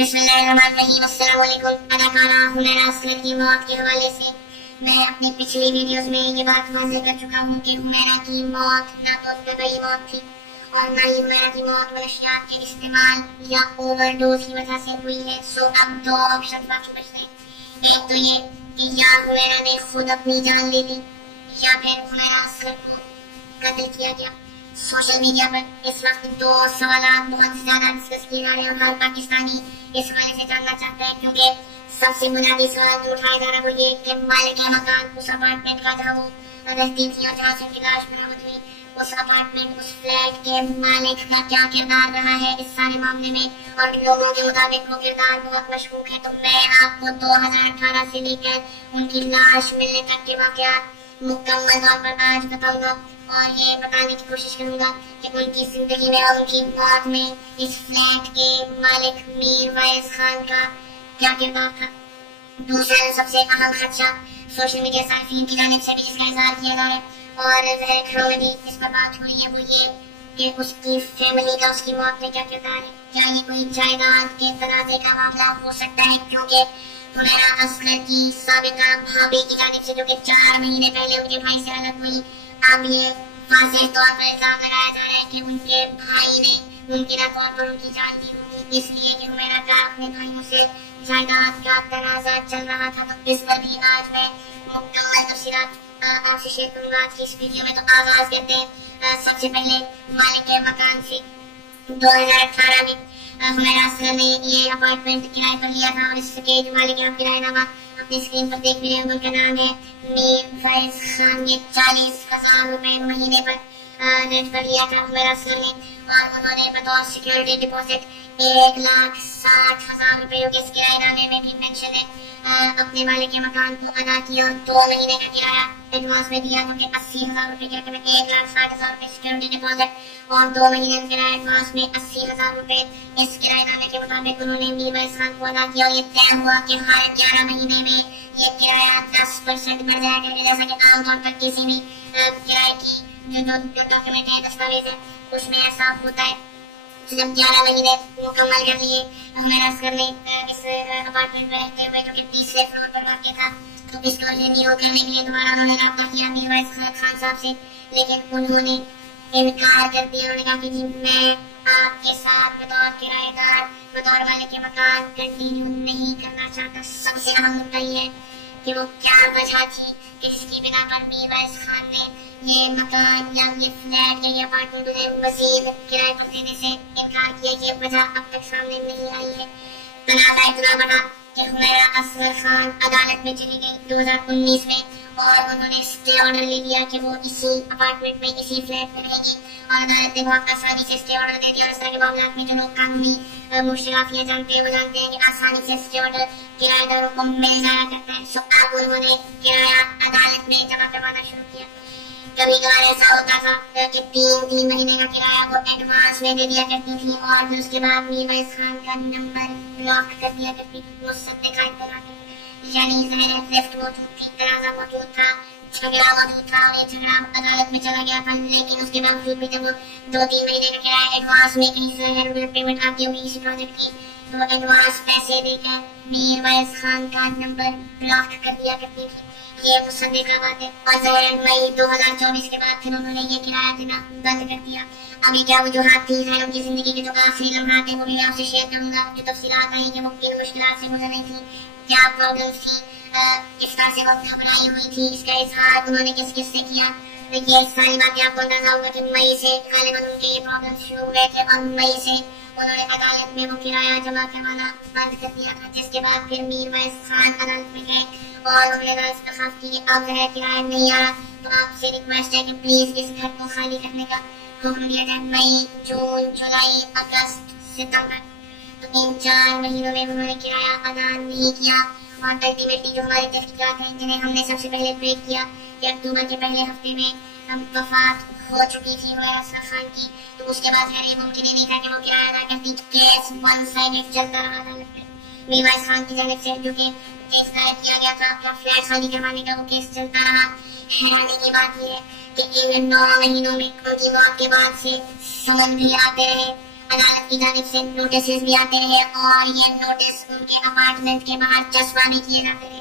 बिस्मिल्लाहिर्रहमानिर्रहीम। अस्सलाम वालेकुम। अदाकारा हुमैरा असगर की मौत के हवाले से मैं अपनी पिछली वीडियोस में ये बात वाज़ेह कर चुका हूँ कि हुमैरा की मौत ना तो तबई मौत थी और ना ही हुमैरा की मौत मनशियात के इस्तेमाल या ओवरडोज की वजह से हुई है। सो अब दो ऑप्शन बाकी बचते हैं। एक तो ये कि या हुमैरा ने खुद अपनी जान ली थी या फिर हुमैरा असगर को कत्ल किया गया। सोशल मीडिया पर इस वक्त दो सवाल बहुत ज्यादा डिस्कस किए जा रहे हैं और हर पाकिस्तानी इस हवाले से जानना चाहते हैं, क्योंकि सबसे बुनियादी सवाल जो उठाया जा रहा है वो ये कि मालिक मकान उस अपार्टमेंट का जहाँ वो रहती थी और जहाँ से उनकी लाश बरामद हुई, उस अपार्टमेंट उस फ्लैट के मालिक का क्या किरदार रहा है इस सारे मामले में। और लोगों के मुताबिक वो किरदार बहुत मशकूक है। तो मैं आपको 2018 से लेकर उनकी लाश मिलने तक के वाकयात मुकम्मल तौर पर आज बताऊंगा और ये बताने की कोशिश करूंगा कि उनकी जिंदगी में और उनकी मौत में इस फ्लैट के मालिक मीर वैस खान का क्या किरदार था। दूसरा सबसे अहम खदशा सोशल मीडिया सार्फिन की जानिब से भी जिसका इज़हार किया जा रहा है और ज़ाहिर खबरों में भी इस पर बात हो रही है, वो ये कि उसकी फैमिली का उसकी मौत में क्या किरदार है। क्या ये कोई जायदाद के तनाज़े का मामला हो सकता है, क्योंकि हुमैरा असगर की साबिका भाभी की जानिब से जो कि 4 महीने पहले उनके भाई से अलग हुई, अब ये वाज़ेह तौर पर इल्जाम लगाया जा रहा है कि उनके भाई ने मुमकिन तौर पर उनकी जान ली होगी इसलिए कि हुमैरा का अपने भाइयों से जायदाद का तनाज़ा चल रहा था। तो इस पर भी आज मैं मुकम्मल तफसीलात आपसे शेयर करूंगा आज की इस वीडियो में। तो आगाज करते हैं सबसे पहले मालिक मकान से। 2018 में हुमैरा असगर ने ये अपार्टमेंट किराए पर लिया था और इसके जो मालिक है किराएनामा अपनी स्क्रीन पर देख रहे हैं, उनका नाम है मीर फैज खान। ये 40,000 रुपए महीने पर रेंट पर लिया था हुमैरा असगर ने और उन्होंने बतौर सिक्योरिटी डिपॉजिट 1,60,000 रुपये के इस किराएनामे में भी मेंशन है अपने मालिक के मकान को अदा किया। 2 महीने का किराया एडवांस में दिया, क्योंकि 80,000 रुपये के 1,60,000 रुपये सिक्योरिटी डिपॉजिट और 2 महीने का किराया एडवांस में 80,000 रुपये इस किराएनामे के मुताबिक उन्होंने मीर वैस खान को अदा किया। और ये तय हुआ कि हर 11 महीने में ये किराया 10% बढ़ जाएगा, जैसा कि आमतौर पर किसी भी किराए की जो डॉक्यूमेंट है दस्तावेज है उसमें ऐसा होता है। जब 11 महीने मुकम्मल कर लिए हुमैरा असगर ने इस अपार्टमेंट में रहते हुए जो कि 30वें फ्लोर पर वाक़ था, तो इसको रिन्यू करने के लिए दोबारा उन्होंने रब्ता किया मीर वैस खान साहब से, लेकिन उन्होंने इनकार कर दिया। उन्होंने कहा कि जी मैं आपके साथ बतौर किराएदार बतौर वाले के मकान कंटिन्यू नहीं करना चाहता। सबसे अहम मुद्दा ये है कि वो क्या वजह थी कि जिसकी बिना पर मीर वैस खान ने ये मकान या ये फ्लैट या ये अपार्टमेंट उन्हें मजीद किराए पर देने से इनकार किया। ये वजह अब तक सामने नहीं आई है। तनाज़ा इतना बड़ा कि हुमैरा असगर खान अदालत में चली गई 2019 में और उन्होंने स्टे ऑर्डर ले लिया कि वो इसी अपार्टमेंट में इसी फ्लैट में रहेगी और अदालत ने बहुत आसानी से स्टे ऑर्डर दे दिया। इस तरह के मामलों में जो लोग कानूनी मुश्किलात जानते हैं वो जानते हैं कि आसानी से स्टे ऑर्डर किराएदारों को मिल जाया करता है। सो अब उन्होंने किराया अदालत में जमा करवाना शुरू किया। कभी कभार ऐसा होता था कि 3 महीने का किराया वो एडवांस में दे दिया करती थी और फिर उसके बाद मीर वैस खान का नंबर ब्लॉक कर दिया करती थी। वो सब दिखाई पड़ा, यानी थेफ्ट मौजूद थी, तनाज़ा मौजूद था, झगड़ा मौजूद था और ये झगड़ा अदालत में चला गया था। लेकिन उसके बावजूद भी जब वो 2-3 महीने का किराया एडवांस में कहीं से पेमेंट आती होगी किसी प्रोजेक्ट की, तो एडवांस पैसे देकर मीर वैस खान का नंबर ब्लॉक कर दिया करती थी। ये मुसद्दिक का बात है। और मई 2024 के बाद फिर उन्होंने ये किराया देना बंद कर दिया। अभी क्या वजूहात थी उनकी जिंदगी के जो आखिरी लम्हात है वो भी आपसे शेयर करूंगा। जो तफसीलात आई कि वो किन मुश्किलात से गुजर रही थी, क्या प्रॉब्लम थी, किस तरह से वो घबराई हुई थी, इसका इजहार उन्होंने किस किस से किया। ये सारी बातें आपको अंदाजा होगा कि मई से गालिबन उनके ये प्रॉब्लम शुरू हुए थे और मई से उन्होंने अदालत में वो किराया जमा करवाना बंद कर दिया था। जिसके बाद फिर मीर वैस खान अदालत में गए और उन्होंने दरख्वास्त की अब जो है किराया नहीं आ रहा, तो आपसे रिक्वेस्ट है कि प्लीज इस घर को खाली करने का हुक्म दिया जाए। मई, जून, जुलाई, अगस्त, सितंबर, तो इन 4 महीनों में उन्होंने किराया अदा नहीं किया। और अल्टीमेटली जो हमारी तहकीकात हैं जिन्हें हमने सबसे पहले ब्रेक किया कि अक्टूबर के पहले हफ्ते में वफात हो चुकी थी हुमैरा असगर खान की, तो उसके बाद है मुमकिन ही नहीं था कि वो किराया अदा करती। केस वन साइडेड चलता रहा था मीर वैस खान की जानिब से, जो कि केस दायर किया गया था अपना फ्लैट खाली करवाने का, वो केस चलता रहा। हैरानी की बात यह है कि इन 9 महीनों में उनकी मौत के बाद से समन भी आते रहे अदालत की जानिब से नोटिस भी आते रहे और ये नोटिस उनके अपार्टमेंट के बाहर चस्पा भी किए जाते रहे।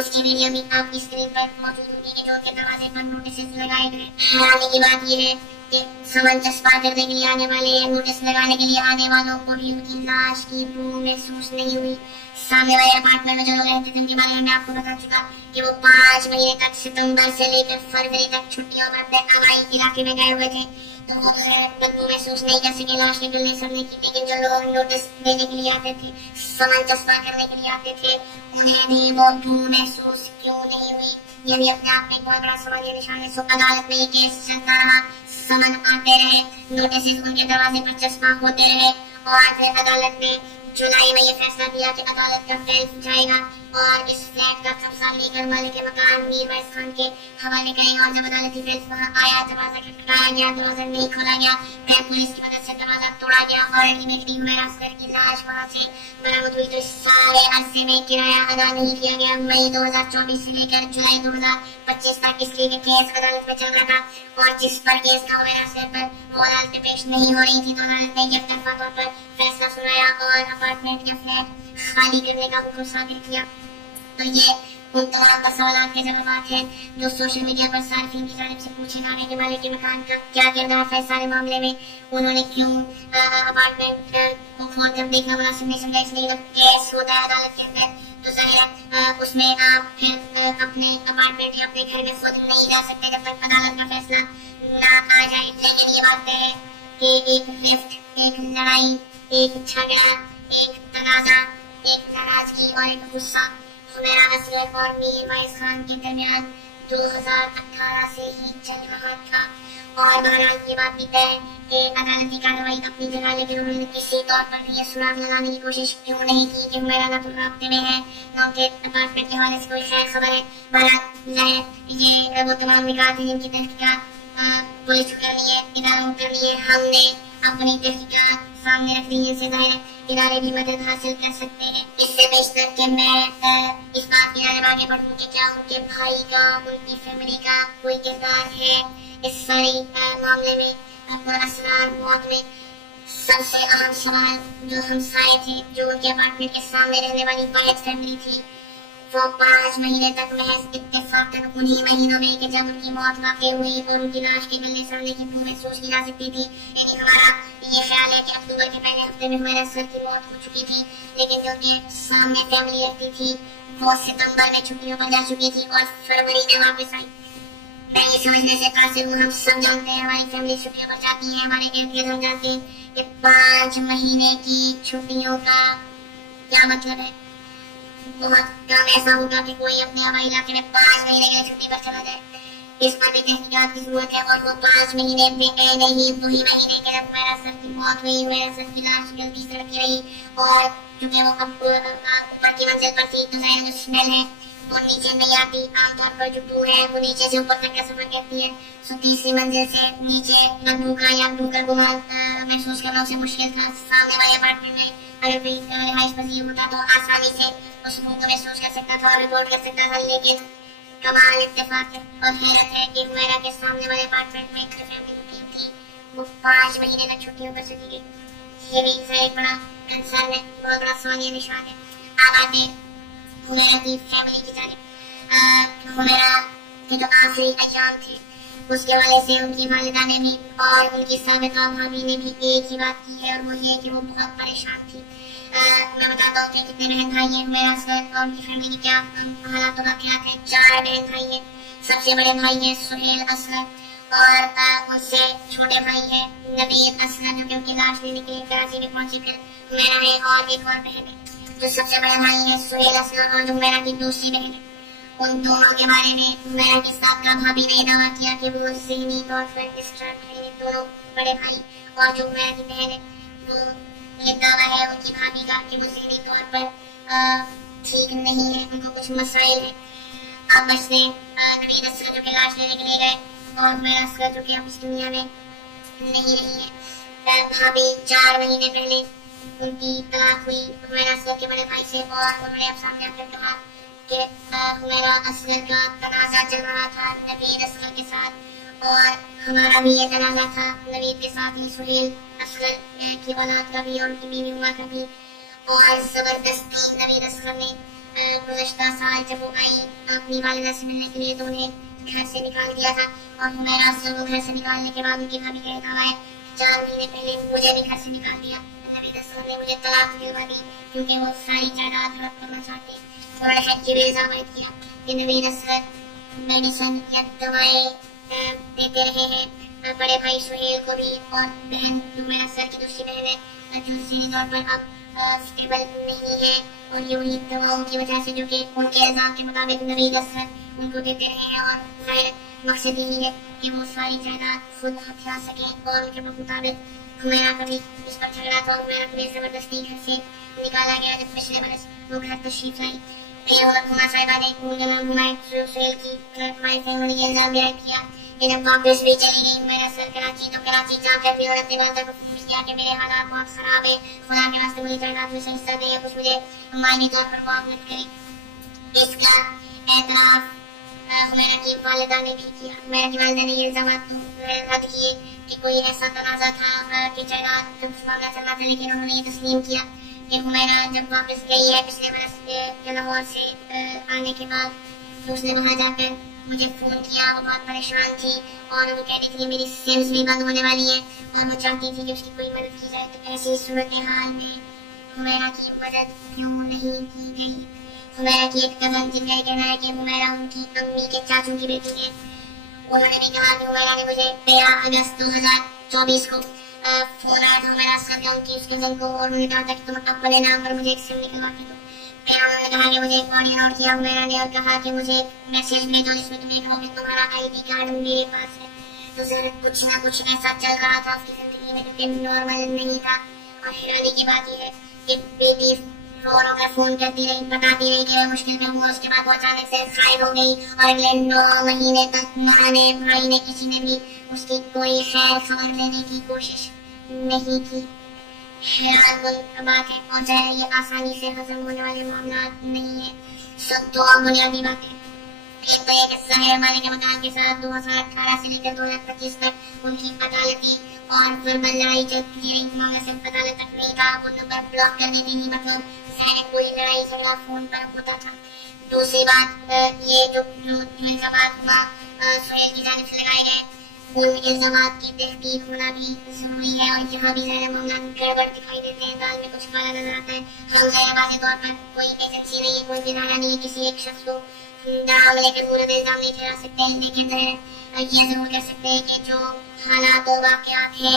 उसकी वीडियो भी आपकी स्क्रीन पर मौजूद होगी कि जो उनके दरवाजे पर नोटिस लगाए गए। हैरानी की बात यह है कि सामान चस्पा करने के लिए आने वाले या नोटिस लगाने के लिए आने वालों को भी उनकी लाश की बू महसूस नहीं हुई। सामने वाले अपार्टमेंट में जो लोग रहते थे उनके बारे में मैं आपको बता चुका कि वो 5 महीने तक सितंबर से लेकर फरवरी तक छुट्टियों पर हवाई इलाके में गए हुए थे, तो वो बदबू महसूस नहीं कर सके लाश निकलने सड़ने की। लेकिन जो लोग नोटिस देने के लिए आते थे, सामान चस्पा करने के लिए आते थे, उन्हें भी वो बू महसूस क्यों नहीं हुई, ये भी अपने आप में एक बहुत बड़ा सवाल या निशान है। सो अदालत में ये केस चलता रहा, सामान आते रहे, नोटिस उनके दरवाजे पर चस्पा होते रहे और फिर अदालत ने जुलाई में ये फैसला दिया कि अदालत का फैल जाएगा और इस फ्लैट का कब्जा लेकर मालिक मकान मीरवैस खान के हवाले करेगा। और जब अदालती फैसला वहाँ आया, दरवाजा खटखटाया गया, दरवाजा नहीं खोला गया, फिर पुलिस की मदद से दरवाजा तोड़ा गया और अल्टीमेटली हुमैरा असगर की लाश वहाँ से बरामद हुई। तो सारे अरसे में किराया अदा नहीं किया गया। मई 2024 से लेकर जुलाई 2025 तक इसके लिए केस अदालत में चल रहा था और जिस पर केस था हुमैरा असगर पर वो अदालत में पेश नहीं हो रही थी, तो अदालत ने एकतरफा तौर पर फैसला सुनाया और अपार्टमेंट या फ्लैट खाली करने का हुक्म साबित किया। तो ये उन तमाम सवाल के जवाब हैं जो सोशल मीडिया पर सार्फिन की जानिब से पूछे जाने के मालिक के मकान का क्या किरदार है सारे मामले में, उन्होंने क्यों अपार्टमेंट को खोल कर देखना मुनासिब नहीं समझा। इसलिए जब केस होता है अदालत के अंदर तो जाहिर उसमें आप फिर अपने अपार्टमेंट या अपने घर में खुद नहीं जा सकते जब तक अदालत का फैसला ना आ जाए। लेकिन ये बात है कि एक रिफ्ट, एक लड़ाई, एक झगड़ा, एक तनाजा, एक नाराजगी और एक गुस्सा हुमैरा असगर और मीरवैस खान के दरमियान 2018 से ही चल रहा था। और बहरहाल ये बात भी तय कि अदालती कार्रवाई अपनी जगह, लेकिन उन्होंने किसी तौर पर भी ये सुराग लगाने की कोशिश क्यों नहीं की कि हुमैरा ना तो राब्ते में है ना उनके अपार्टमेंट के हवाले से कोई खैर खबर है। बहरहाल ये वो तमाम निकात हैं जिनकी तहकीकात पुलिस कर ली है, इदारों कर लिए, हमने अपनी तहकीकात सामने रख दी है। इससे जाहिर इदारे भी मदद हासिल कर सकते हैं। इससे बेशतर कि मैं इस बात की तरफ आगे बढ़ूं कि क्या उनके भाई का, उनकी फैमिली का कोई किरदार है इस सारे मामले में और असरार मौत में। सबसे अहम सवाल जो हमसाए थे, जो उनके अपार्टमेंट के सामने रहने वाली वाहिद फैमिली थी, वो 5 महीने तक महज इत्तेफाकन उन्हीं महीनों में कि जब उनकी मौत वाक़ई हुई और उनकी लाश के गलने सड़ने की बू महसूस की जा सकती थी। यानी हमारा ये ख्याल है कि अक्टूबर के पहले हफ्ते में हुमैरा असगर की मौत हो चुकी थी, लेकिन जो उनके सामने फैमिली रहती थी वो सितंबर में छुट्टियों पर जा चुकी थी और फरवरी में वापस आई। मैं ये समझने से कासिर हूँ, हम सब जानते हैं हमारी फैमिली छुट्टियों पर जाती है, हमारे इर्द गिर्द हम जानते हैं कि 5 महीने की छुट्टियों का क्या मतलब है। बहुत कम ऐसा होगा कि कोई अपने हवाई इलाके में 5 महीने के लिए छुट्टी पर चला जाए। इस पर भी तहकीकात की जरूरत है और वो 5 महीने में नहीं वही महीने के जब हुमैरा असगर की मौत हुई, हुमैरा असगर की लाश गलती से रखी रही और क्योंकि वो अब ऊपर की मंजिल पर थी तो जाहिर जो स्मेल है वो नीचे नहीं आती। आमतौर पर जो बू है वो नीचे से ऊपर तक का सफर करती है। सो तीसरी मंजिल से नीचे बदबू का या बू का गुमान महसूस करना उसे मुश्किल था। सामने वाले अपार्टमेंट में अगर कोई रिहाइश पजीर होता तो आसानी से उस बू को महसूस कर सकता था और रिपोर्ट कर सकता था। लेकिन कमाल इत्तेफाक और हैरत है कि हुमैरा के सामने वाले अपार्टमेंट में जो फैमिली थी वो 5 महीने तक छुट्टियों पर चली गई। ये भी एक बड़ा कंसर्न है, बहुत बड़ा सवालिया निशान है। अब आते हैं हुमैरा की फैमिली की जानिब। हुमैरा के जो आखिरी अय्याम थे उसके हवाले से उनकी वालिदा ने भी और उनकी साबिका भाभी ने भी एक ही बात की है और वो ये कि वो बहुत परेशान थी। मैं बताता हूँ कि कितने बहन भाई हैं हुमैरा असगर और उनकी फैमिली के क्या हालात का क्या है। 4 बहन भाई हैं। सबसे बड़े भाई हैं सुहेल असगर और उनसे छोटे भाई हैं नवीद असगर जो कि उनकी लाश लेने के लिए कराची में पहुंचे। फिर हुमैरा है और एक और बहन है जो सबसे बड़े भाई हैं सुहेल असगर और जो हुमैरा की दूसरी बहन है। उन दोनों के बारे में हुमैरा की साबिका भाभी ने दावा किया कि वो ज़हनी तौर पर डिस्टर्ब हैं। दोनों बड़े भाई और जो हुमैरा की बहन है वो ये दावा है उनकी भाभी का कि वो ज़हनी तौर पर ठीक नहीं है, उनको कुछ मसाइल है। अब बचते नवीद असगर जो कि लाश लेने के लिए गए और हुमैरा असगर जो कि अब इस दुनिया में नहीं रही है। भाभी 4 महीने पहले उनकी तलाक हुई हुमैरा असगर के बड़े भाई से और उन्होंने अब सामने आकर कहा कि हुमैरा असगर का तनाज़ा चल रहा था नवीद असगर के साथ और हमारा भी ये तनाज़ा था नवीद के साथ ही सुहेल असगर की औलाद का भी और उनकी बीवी हुआ का भी। और जबरदस्ती नवीद असगर ने गुज़श्ता साल जब वो आई अपनी वालिदा से मिलने के लिए तो उन्हें घर से निकाल दिया था। और हुमैरा से वो घर से निकालने के बाद उनकी भाभी का दावा है 4 महीने पहले मुझे भी घर से निकाल दिया। नवीद असगर ने मुझे तलाक दिलवा दी क्योंकि वो सारी जायदाद हड़प करना चाहते। और हज की इल्ज़ाम किया कि नवीद असगर मेडिसिन या दवाएं देते रहे हैं बड़े भाई सुहेल को भी और बहन हुमैरा सर की दूसरी बहन है जो ज़हनी तौर पर अब स्टेबल नहीं है और ये उन्हीं दवाओं की वजह से जो कि उनके इल्ज़ाम के मुताबिक नवीद असगर उनको देते रहे हैं। और जाहिर मकसद यही है कि वो सारी जायदाद खुद हथिया सकें। और उनके मुताबिक हुमैरा का भी इस पर झगड़ा था। हुमैरा को भी ज़बरदस्ती घर से निकाला गया जब पिछले बरस वो घर तशरीफ लाई। हुमा साहिबा ने सुहेल की वाइफ है उन्होंने ये इल्ज़ाम लगाया किया कि जब वापस भी चली गई हुमैरा सर कराची तो कराची जाकर भी उन्होंने तिवारी को फोन किया कि मेरे हालात बहुत खराब है, खुदा के वास्ते मुझे जायदाद में से हिस्सा दे या कुछ मुझे मायने तौर पर मुआवनत करे। इसका एतराफ़ हुमैरा की वालिदा ने भी किया। हुमैरा की वालिदा ने ये इल्ज़ाम रद्द किए कि कोई ऐसा तनाज़ा था कि जायदाद मामला चल रहा था, लेकिन उन्होंने ये तस्लीम किया कि हुमैरा जब वापस गई है पिछले बरस लाहौर से आने के बाद तो उसने वहाँ जाकर मुझे फ़ोन किया। वो बहुत परेशान थी और वो कह रही थी मेरी सिम्स भी बंद होने वाली है और वो चाहती थी कि उसकी कोई मदद की जाए। तो ऐसी सूरत हाल में हुमैरा की मदद क्यों नहीं की गई। हुमैरा की एक कज़न जिनका ये कहना है कि हुमैरा उनकी अम्मी के चाचू की बेटी है, उन्होंने भी कहा कि हुमैरा ने मुझे 13 अगस्त 2024 को फ़ोन आया था हुमैरा असगर का उनकी उसकी कज़न को और उन्होंने कहा था कि तुम अपने नाम पर मुझे एक सिम निकलवा के दो। फिर उन्होंने कहा कि मुझे एक ऑडियो नोट किया हुमैरा ने और कहा कि मुझे मैसेज भेजो जिसमें तुम्हें कहो कि तुम्हारा ID कार्ड मेरे पास है। तो सर कुछ ना कुछ ऐसा चल रहा था उसकी ज़िंदगी में जो नॉर्मल नहीं था। और हैरानी की बात यह है कि बेटी रो रो कर फ़ोन करती रही, बताती रही कि मैं मुश्किल में हूँ। उसके बाद वो अचानक से गायब हो गई और अगले 9 महीने तक महाने भाई ने किसी ने भी उसकी कोई खैर खबर लेने की कोशिश नहीं की। हैरान बात है और चाहे ये आसानी से हजम होने वाले मामला नहीं है। सब तो बुनियादी बातें एक तो एक ज़ाहिर मालिक के मकान के साथ 2018 से लेकर 2025 तक उनकी अदालती और वर्बल लड़ाई चलती रही। मामला सिर्फ अदालत तक नहीं था, वो नंबर ब्लॉक कर देती थी, मतलब ज़ाहिर कोई लड़ाई झगड़ा फ़ोन पर होता था। दूसरी बात ये जो इल्ज़ामात हुआ सुहेल की जानिब से लगाए गए उन इल्ज़ामात की तहकीक होना भी ज़रूरी है। और यहाँ भी ज़ाहिर मामला गड़बड़ दिखाई देते हैं, दाल में कुछ काला नजर आता है। हम ज़ाहिर वाज़ेह तौर पर कोई एजेंसी नहीं है, कोई इदारा नहीं है, किसी एक शख्स को डराव लेकर पूरे में इल्ज़ाम नहीं ठहरा सकते हैं, लेकिन ज़ाहिर ये ज़रूर कह सकते हैं कि जो हालात और वाक़यात हैं